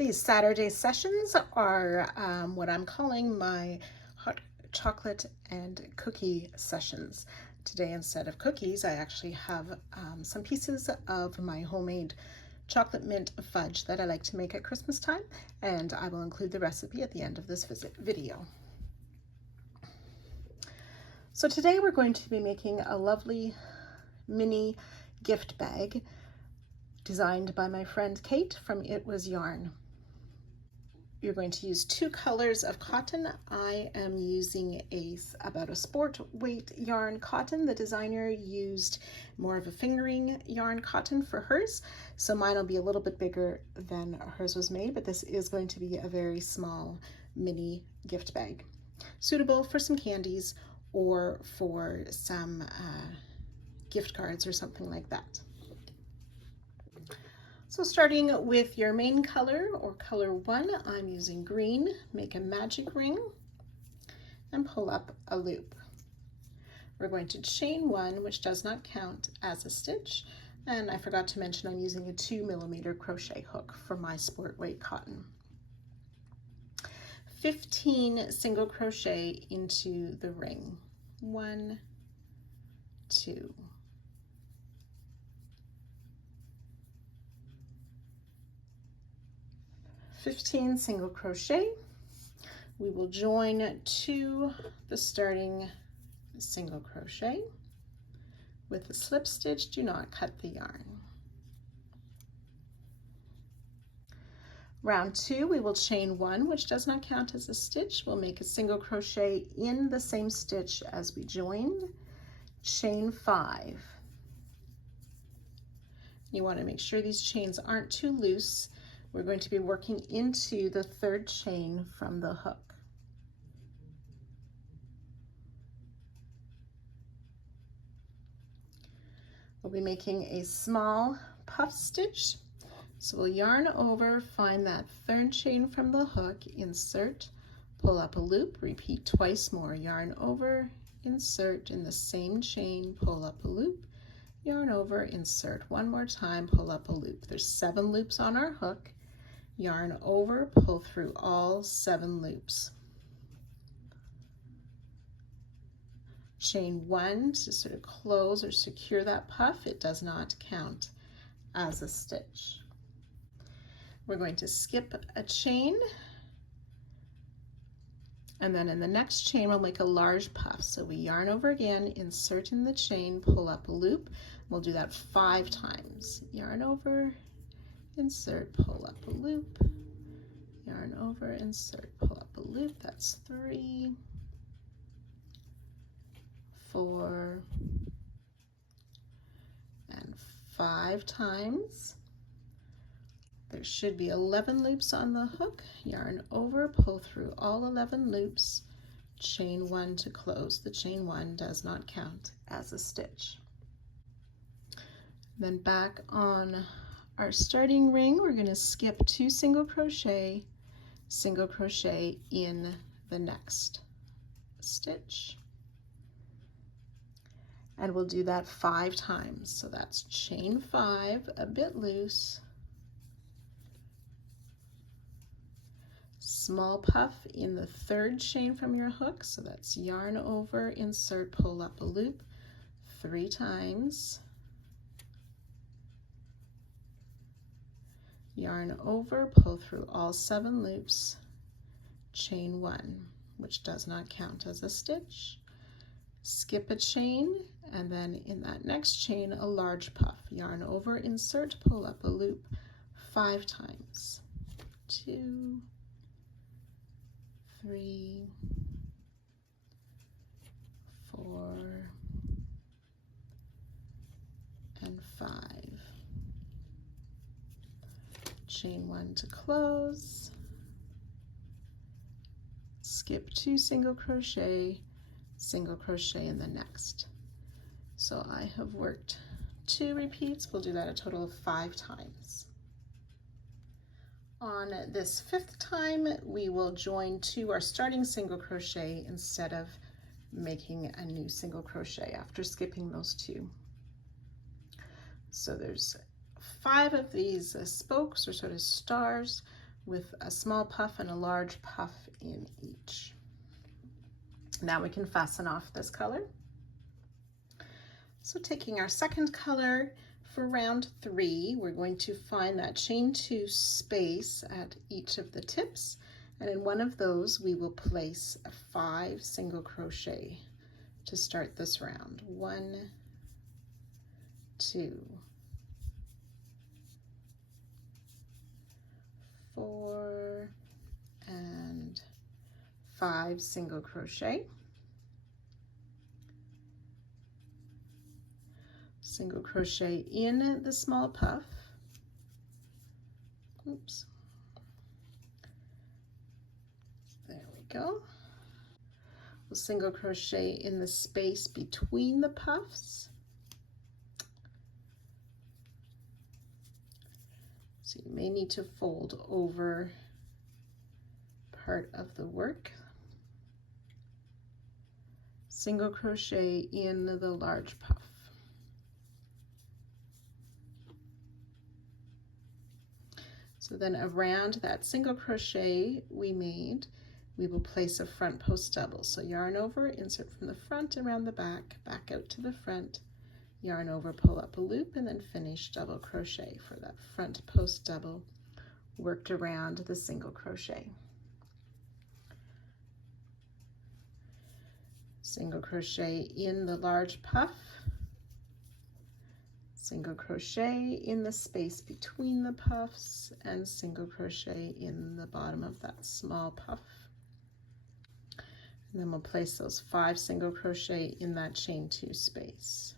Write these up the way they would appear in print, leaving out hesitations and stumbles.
These Saturday sessions are what I'm calling my hot chocolate and cookie sessions. Today, instead of cookies, I actually have some pieces of my homemade chocolate mint fudge that I like to make at Christmas time, and I will include the recipe at the end of this video. So today we're going to be making a lovely mini gift bag designed by my friend Kate from ItWasYarn. You're going to use 2 colors of cotton. I am using about a sport weight yarn cotton. The designer used more of a fingering yarn cotton for hers, so mine will be a little bit bigger than hers was made, but this is going to be a very small mini gift bag, suitable for some candies or for some gift cards or something like that. So starting with your main color or color 1, I'm using green. Make a magic ring and pull up a loop. We're going to chain 1, which does not count as a stitch. And I forgot to mention I'm using a 2mm crochet hook for my sport weight cotton. 15 single crochet into the ring. 1, 2. 15 single crochet. We will join to the starting single crochet. With the slip stitch, do not cut the yarn. Round 2, we will chain 1, which does not count as a stitch. We'll make a single crochet in the same stitch as we joined. Chain 5. You want to make sure these chains aren't too loose. We're going to be working into the 3rd chain from the hook. We'll be making a small puff stitch. So we'll yarn over, find that 3rd chain from the hook, insert, pull up a loop, repeat twice more, yarn over, insert in the same chain, pull up a loop, yarn over, insert one more time, pull up a loop. There's 7 loops on our hook. Yarn over, pull through all 7 loops. Chain 1 to sort of close or secure that puff. It does not count as a stitch. We're going to skip a chain, and then in the next chain we'll make a large puff. So we yarn over again, insert in the chain, pull up a loop. We'll do that 5 times. Yarn over, insert, pull up a loop, yarn over, insert, pull up a loop. That's 3, 4, and 5 times. There should be 11 loops on the hook. Yarn over, pull through all 11 loops, chain 1 to close. The chain 1 does not count as a stitch. Then back on our starting ring, we're going to skip 2 single crochet in the next stitch. And we'll do that 5 times. So that's chain 5, a bit loose, small puff in the 3rd chain from your hook. So that's yarn over, insert, pull up a loop 3 times. Yarn over, pull through all 7 loops, chain 1, which does not count as a stitch. Skip a chain, and then in that next chain, a large puff. Yarn over, insert, pull up a loop 5 times. 2, 3, 4, and 5. Chain 1 to close, skip 2 single crochet in the next. So I have worked 2 repeats. We'll do that a total of 5 times. On this 5th time, we will join to our starting single crochet instead of making a new single crochet after skipping those 2. So there's 5 of these spokes or sort of stars with a small puff and a large puff in each. Now we can fasten off this color. So taking our second color, for round 3, we're going to find that chain 2 space at each of the tips, and in one of those we will place a 5 single crochet to start this round. 1, 2, 4, and 5 single crochet. Single crochet in the small puff. Oops. There we go. We'll single crochet in the space between the puffs. So you may need to fold over part of the work. Single crochet in the large puff. So then around that single crochet we made, we will place a front post double. So yarn over, insert from the front around the back, back out to the front, yarn over, pull up a loop, and then finish double crochet for that front post double worked around the single crochet. Single crochet in the large puff, single crochet in the space between the puffs, and single crochet in the bottom of that small puff. And then we'll place those 5 single crochet in that chain 2 space.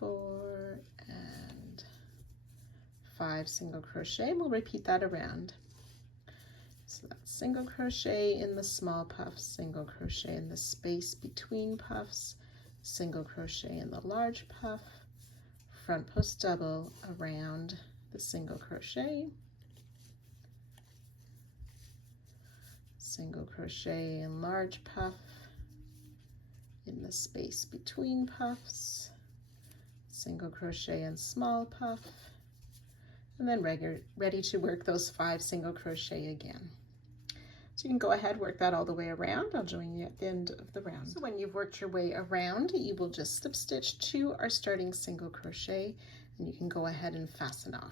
Four and 5 single crochet. We'll repeat that around. So that's single crochet in the small puff, single crochet in the space between puffs, single crochet in the large puff, front post double around the single crochet, single crochet in large puff in the space between puffs, single crochet in small puff, and then ready to work those 5 single crochet again. So you can go ahead, work that all the way around. I'll join you at the end of the round. So when you've worked your way around, you will just slip stitch to our starting single crochet, and you can go ahead and fasten off.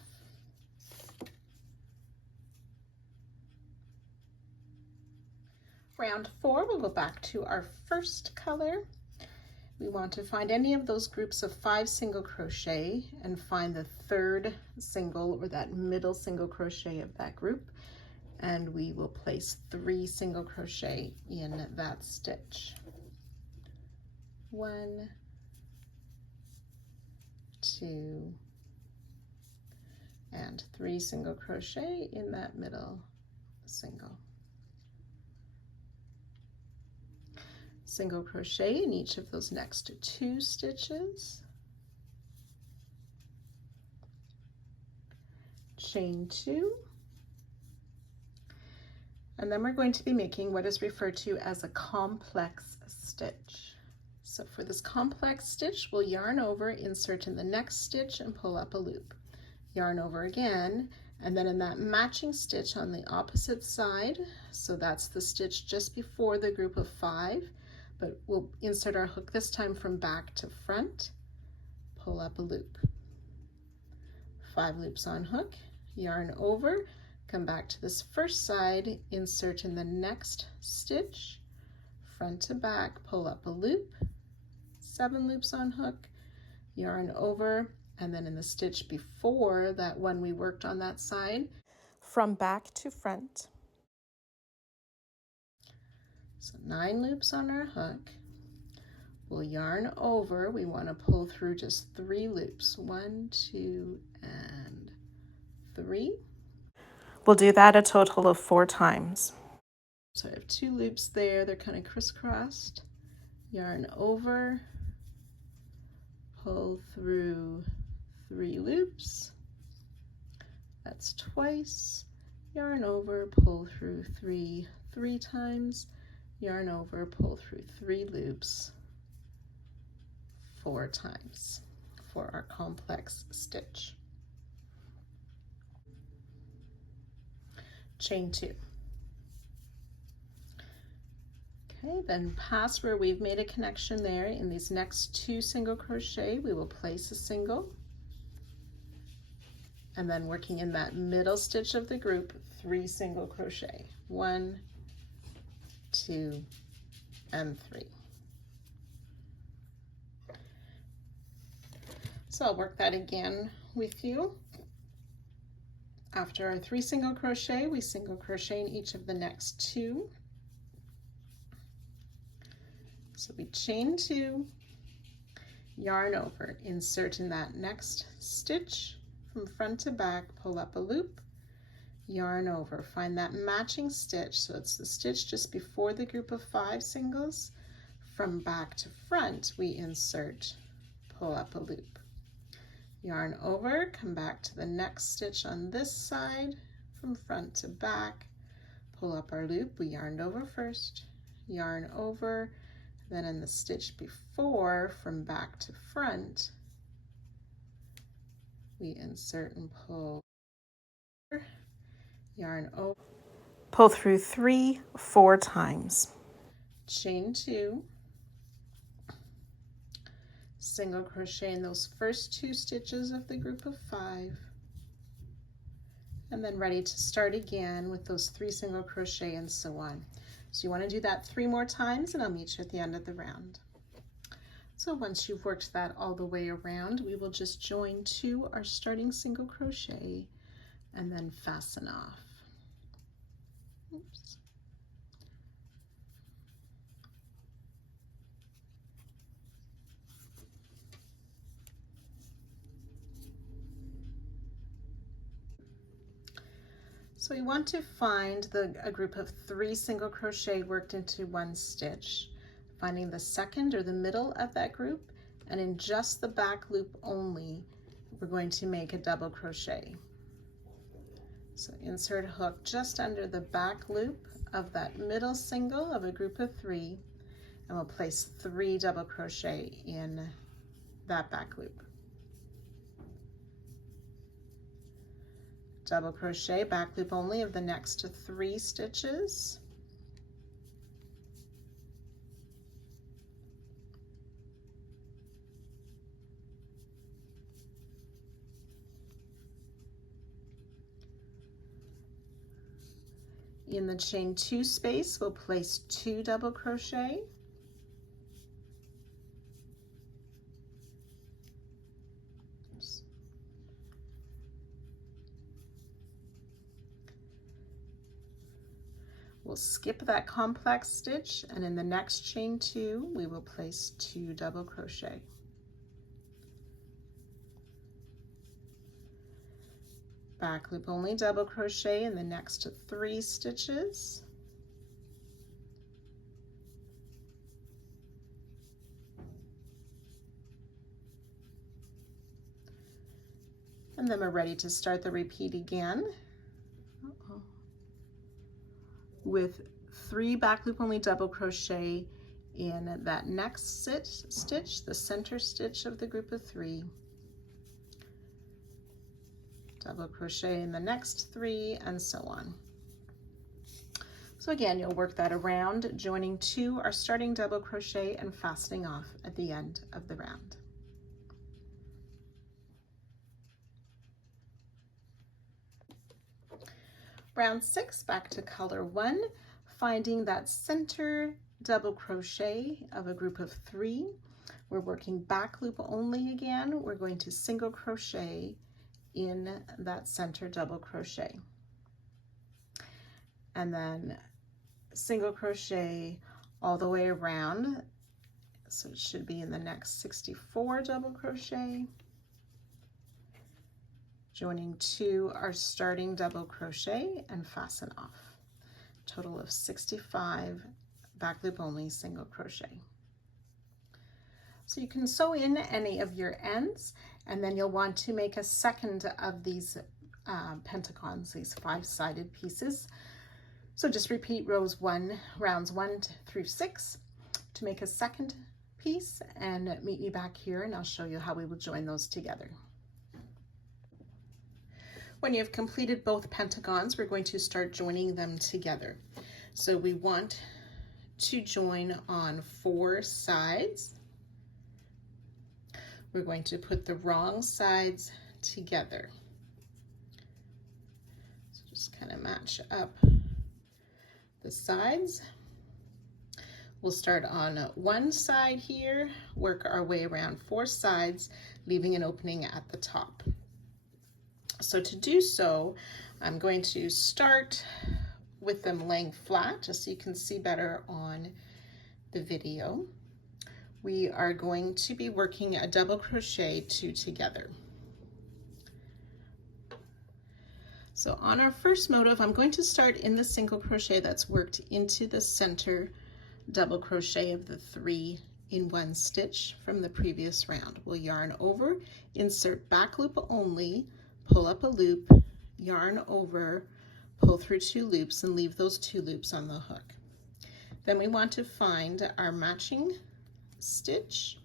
Round 4, we'll go back to our first color. We want to find any of those groups of 5 single crochet and find the 3rd single or that middle single crochet of that group, and we will place 3 single crochet in that stitch. 1, 2, and 3 single crochet in that middle single. Single crochet in each of those next 2 stitches, chain 2, and then we're going to be making what is referred to as a complex stitch. So for this complex stitch, we'll yarn over, insert in the next stitch, and pull up a loop. Yarn over again, and then in that matching stitch on the opposite side, so that's the stitch just before the group of 5, but we'll insert our hook this time from back to front, pull up a loop. 5 loops on hook, yarn over, come back to this first side, insert in the next stitch, front to back, pull up a loop, 7 loops on hook, yarn over, and then in the stitch before that one we worked on that side, from back to front. So 9 loops on our hook. We'll yarn over. We want to pull through just 3 loops. 1, 2, and 3. We'll do that a total of 4 times. So I have 2 loops there. They're kind of crisscrossed. Yarn over, pull through 3 loops. That's twice. Yarn over, pull through 3 times. Yarn over, pull through 3 loops 4 times. for our complex stitch. Chain 2. Okay, then past where we've made a connection there, in these next 2 single crochet, we will place a single, and then working in that middle stitch of the group, 3 single crochet. 1, 2, and 3. So I'll work that again with you. After our 3 single crochet, we single crochet in each of the next 2. So we chain 2, yarn over, insert in that next stitch from front to back, pull up a loop, yarn over, find that matching stitch, so it's the stitch just before the group of 5 singles. From back to front, we insert, pull up a loop, yarn over, come back to the next stitch on this side, from front to back, pull up our loop, we yarned over first, yarn over, then in the stitch before, from back to front, we insert and pull, yarn over, pull through 3, 4 times, chain 2, single crochet in those first 2 stitches of the group of 5, and then ready to start again with those 3 single crochet and so on. So you want to do that 3 more times, and I'll meet you at the end of the round. So once you've worked that all the way around, we will just join to our starting single crochet and then fasten off. Oops. So we want to find a group of 3 single crochet worked into 1 stitch, finding the second or the middle of that group, and in just the back loop only, we're going to make a double crochet. So insert hook just under the back loop of that middle single of a group of 3, and we'll place 3 double crochet in that back loop. Double crochet, back loop only of the next 3 stitches. In the chain 2 space, we'll place 2 double crochet. We'll skip that complex stitch, and in the next chain 2, we will place 2 double crochet. Back loop only double crochet in the next 3 stitches. And then we're ready to start the repeat again. With 3 back loop only double crochet in that next stitch, the center stitch of the group of 3, double crochet in the next 3, and so on. So again, you'll work that around, joining to our starting double crochet and fastening off at the end of the round. Round 6, back to color 1, finding that center double crochet of a group of 3. We're working back loop only again. We're going to single crochet in that center double crochet. And then single crochet all the way around. So it should be in the next 64 double crochet. Joining to our starting double crochet and fasten off. Total of 65 back loop only single crochet. So you can sew in any of your ends, and then you'll want to make a second of these pentagons, these 5-sided pieces. So just repeat rounds 1 through 6 to make a second piece and meet me back here and I'll show you how we will join those together. When you've completed both pentagons, we're going to start joining them together. So we want to join on 4 sides. We're going to put the wrong sides together. So just kind of match up the sides. We'll start on one side here, work our way around 4 sides, leaving an opening at the top. So to do so, I'm going to start with them laying flat, just so you can see better on the video. We are going to be working a double crochet 2 together. So on our first motif, I'm going to start in the single crochet that's worked into the center double crochet of the 3 in 1 stitch from the previous round. We'll yarn over, insert back loop only, pull up a loop, yarn over, pull through 2 loops and leave those 2 loops on the hook. Then we want to find our matching stitch.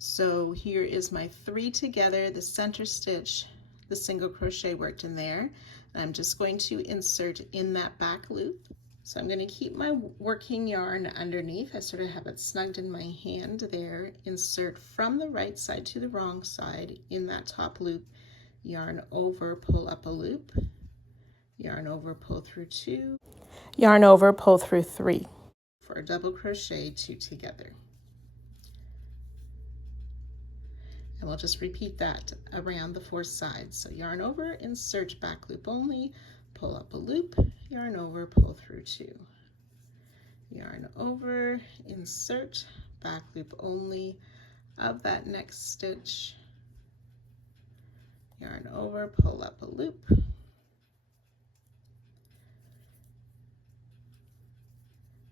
So here is my 3 together, the center stitch, the single crochet worked in there. And I'm just going to insert in that back loop. So I'm going to keep my working yarn underneath. I sort of have it snugged in my hand there. Insert from the right side to the wrong side in that top loop, yarn over, pull up a loop, yarn over, pull through 2, yarn over, pull through 3 for a double crochet 2 together. And we'll just repeat that around the 4 sides. So yarn over, insert back loop only, pull up a loop, yarn over, pull through 2, yarn over, insert back loop only of that next stitch, yarn over, pull up a loop,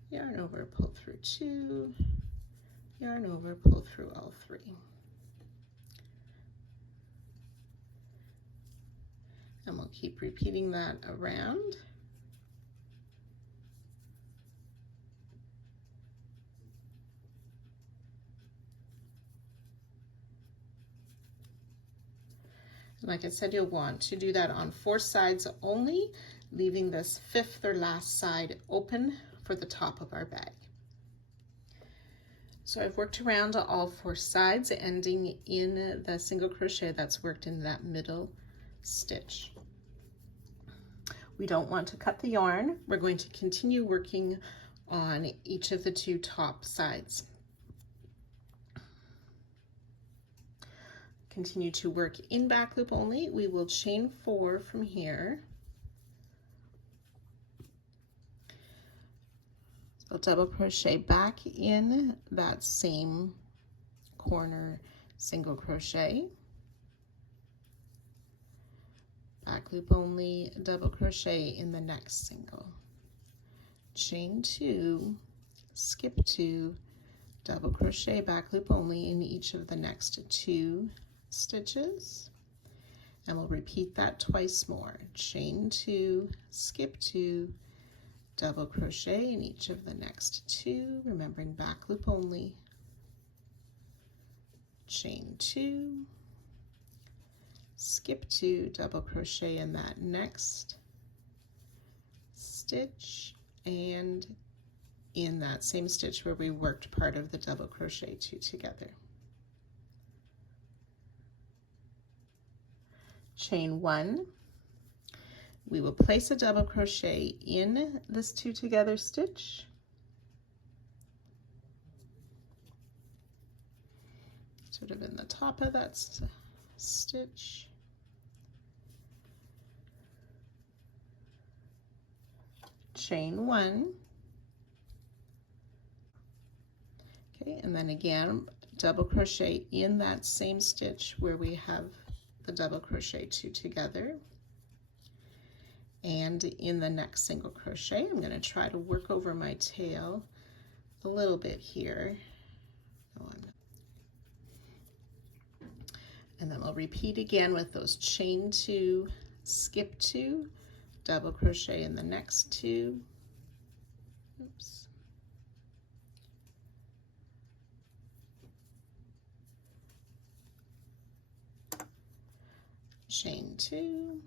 yarn over, pull through 2, yarn over, pull through all 3. And we'll keep repeating that around. Like I said, you'll want to do that on 4 sides only, leaving this 5th or last side open for the top of our bag. So I've worked around all 4 sides, ending in the single crochet that's worked in that middle stitch. We don't want to cut the yarn. We're going to continue working on each of the 2 top sides. Continue to work in back loop only. We will chain 4 from here. So double crochet back in that same corner single crochet, back loop only, double crochet in the next single, chain 2, skip 2, double crochet back loop only in each of the next 2 stitches, and we'll repeat that twice more. Chain 2, skip 2, double crochet in each of the next 2, remembering back loop only, chain 2, skip 2, double crochet in that next stitch, and in that same stitch where we worked part of the double crochet 2 together. Chain 1, we will place a double crochet in this 2 together stitch, sort of in the top of that stitch, chain 1, okay, and then again double crochet in that same stitch where we have the double crochet 2 together, and in the next single crochet I'm going to try to work over my tail a little bit here, and then we'll repeat again with those chain 2, skip 2, double crochet in the next 2, oops, chain 2,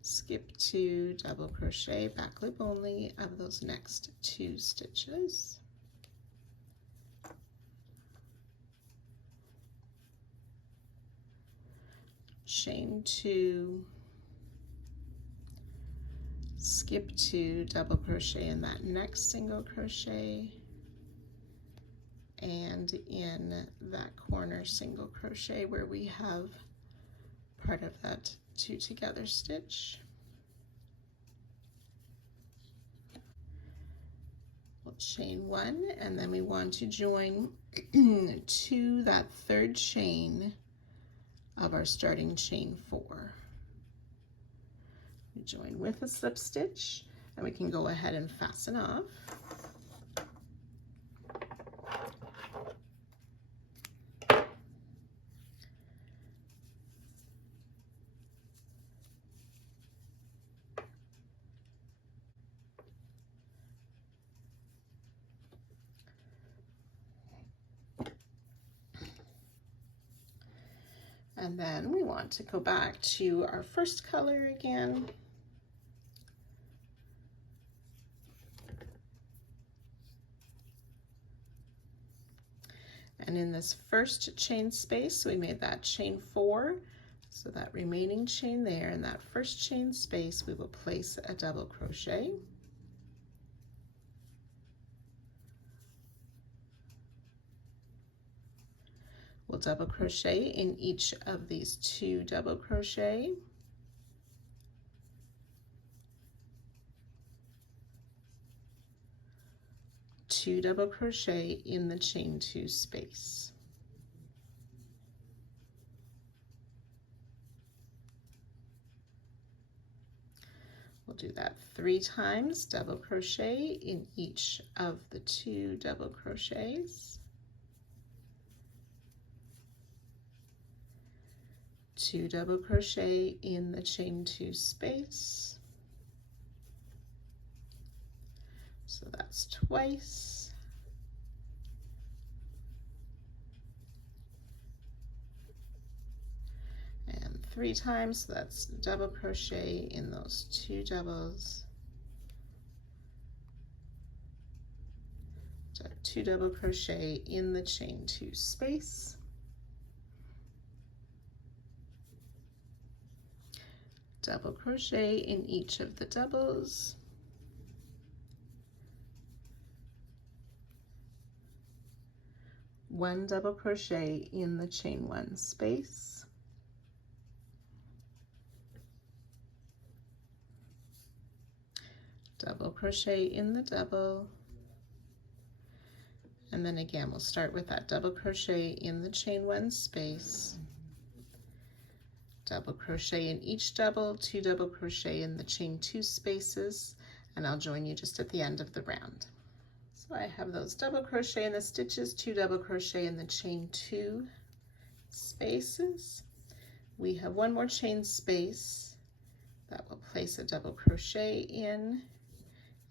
skip 2, double crochet, back loop only of those next 2 stitches, chain 2, skip 2, double crochet in that next single crochet, and in that corner single crochet where we have part of that 2 together stitch. We'll chain 1, and then we want to join to that 3rd chain of our starting chain 4. We join with a slip stitch, and we can go ahead and fasten off. And then we want to go back to our first color again. And in this first chain space, we made that chain 4. So that remaining chain there, in that first chain space, we will place a double crochet. We'll double crochet in each of these 2 double crochet. Two double crochet in the chain 2 space. We'll do that 3 times, double crochet in each of the 2 double crochets. 2 double crochet in the chain 2 space. So that's twice. And 3 times, so that's double crochet in those 2 doubles. So 2 double crochet in the chain 2 space. Double crochet in each of the doubles. One double crochet in the chain 1 space. Double crochet in the double. And then again, we'll start with that double crochet in the chain 1 space. Double crochet in each double, 2 double crochet in the chain 2 spaces, and I'll join you just at the end of the round. So I have those double crochet in the stitches, 2 double crochet in the chain 2 spaces. We have 1 more chain space that will place a double crochet in,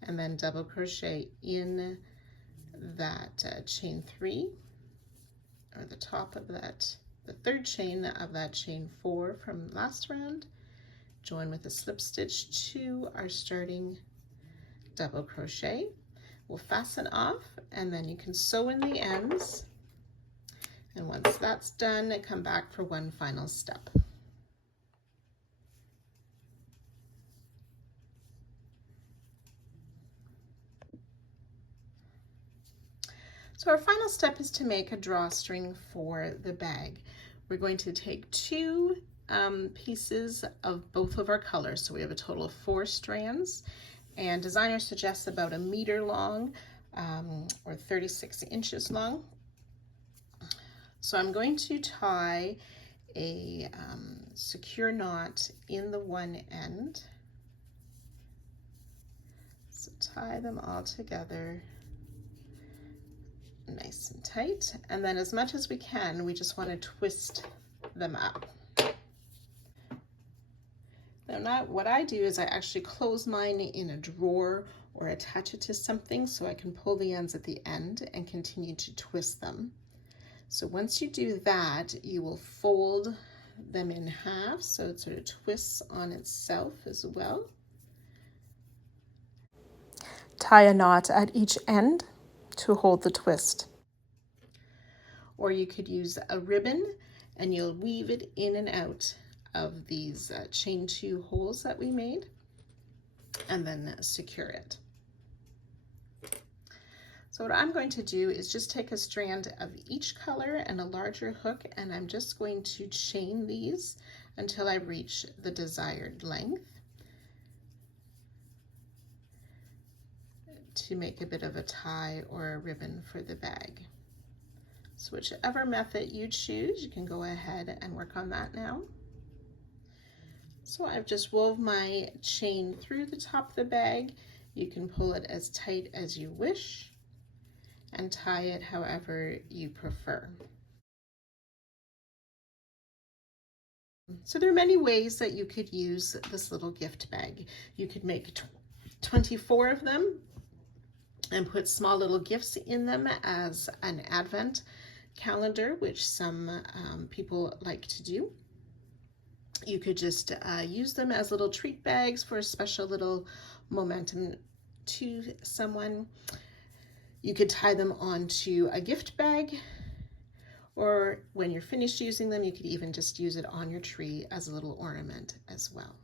and then double crochet in that chain 3, or the top of that, the 3rd chain of that chain 4 from last round. Join with a slip stitch to our starting double crochet. We'll fasten off, and then you can sew in the ends. And once that's done, come back for one final step. So our final step is to make a drawstring for the bag. We're going to take 2 pieces of both of our colors. So we have a total of 4 strands, and designer suggests about 1 meter long or 36 inches long. So I'm going to tie a secure knot in the one end. So tie them all together nice and tight, and then as much as we can, we just want to twist them up. Now what I do is I actually close mine in a drawer or attach it to something so I can pull the ends at the end and continue to twist them. So once you do that, you will fold them in half so it sort of twists on itself as well. Tie a knot at each end to hold the twist. Or you could use a ribbon and you'll weave it in and out of these chain 2 holes that we made and then secure it. So what I'm going to do is just take a strand of each color and a larger hook, and I'm just going to chain these until I reach the desired length to make a bit of a tie or a ribbon for the bag. So whichever method you choose, you can go ahead and work on that now. So I've just wove my chain through the top of the bag. You can pull it as tight as you wish and tie it however you prefer. So there are many ways that you could use this little gift bag. You could make 24 of them and put small little gifts in them as an advent calendar, which some people like to do. You could just use them as little treat bags for a special little momentum to someone. You could tie them onto a gift bag, or when you're finished using them, you could even just use it on your tree as a little ornament as well.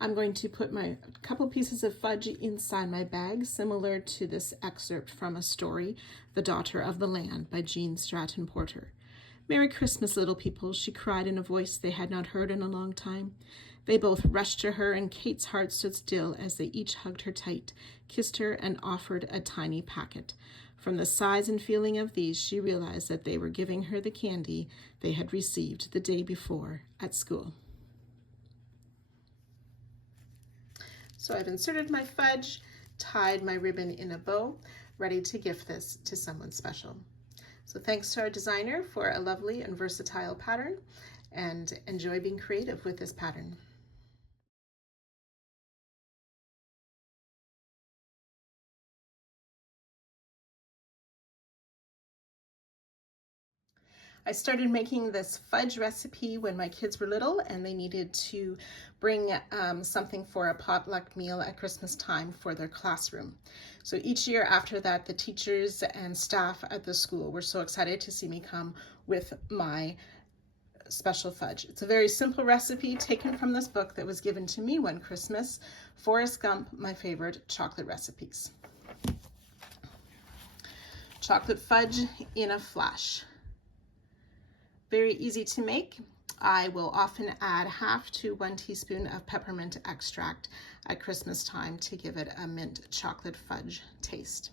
I'm going to put my couple pieces of fudge inside my bag, similar to this excerpt from a story, The Daughter of the Land by Jean Stratton Porter. "Merry Christmas, little people," she cried in a voice they had not heard in a long time. They both rushed to her, and Kate's heart stood still as they each hugged her tight, kissed her, and offered a tiny packet. From the size and feeling of these, she realized that they were giving her the candy they had received the day before at school. So I've inserted my fudge, tied my ribbon in a bow, ready to gift this to someone special. So thanks to our designer for a lovely and versatile pattern, and enjoy being creative with this pattern. I started making this fudge recipe when my kids were little and they needed to bring something for a potluck meal at Christmas time for their classroom. So each year after that, the teachers and staff at the school were so excited to see me come with my special fudge. It's a very simple recipe taken from this book that was given to me one Christmas, Forrest Gump, My Favorite Chocolate Recipes. Chocolate fudge in a flash. Very easy to make. I will often add 1/2 to 1 teaspoon of peppermint extract at Christmas time to give it a mint chocolate fudge taste.